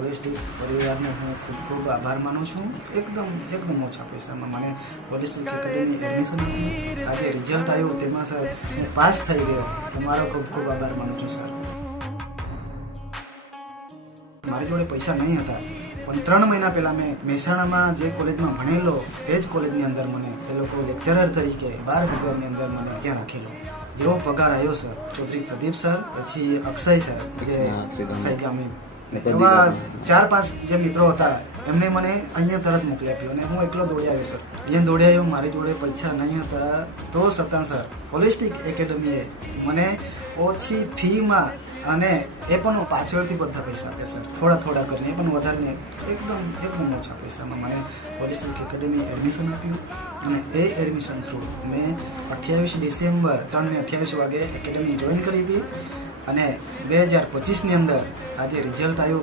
Holistic પરિવારનો હું ખૂબ ખૂબ આભાર માનું છું। એકદમ ઓછા પૈસામાં મને હોલિસ્ટિક એકેડમી એડમિશન આપ્યું। આજે રિઝલ્ટ આવ્યું તેમાં સર હું પાસ થઈ ગયો। તમારો ખૂબ ખૂબ આભાર માનું છું સર। મારી જોડે પૈસા નહીં હતા, પણ 3 મહિના પહેલાં મેં મહેસાણામાં જે કોલેજમાં ભણેલો તે જ કોલેજની અંદર મને એ લોકો લેક્ચરર તરીકે 12,000ની અંદર મને ત્યાં રાખેલો। જેવો પગાર આવ્યો સર, ચૌધરી પ્રદીપ સર, પછી અક્ષય સર, જે અક્ષય ગામી, એવા 4-5 જે મિત્રો હતા એમને મને અહીંયા તરત મોકલી આપ્યો અને હું એકલો દોડી આવ્યો સર। અહીંયા દોડી આવ્યો, મારી જોડે પૈસા નહીં હતા તો છતાં સર હોલિસ્ટિક એકેડમીએ મને ઓછી ફીમાં અને એ પણ પાછળથી બધા પૈસા આપે સર, થોડા કરીને, એ પણ વધારે એકદમ ઓછા પૈસામાં મને હોલિસ્ટિક એકેડમી એડમિશન આપ્યું। અને એ એડમિશન થ્રુ મેં 28 ડિસેમ્બર 3:28 વાગે એકેડમી જોઈન કરી હતી અને 2025ની અંદર આજે રિઝલ્ટ આવ્યું।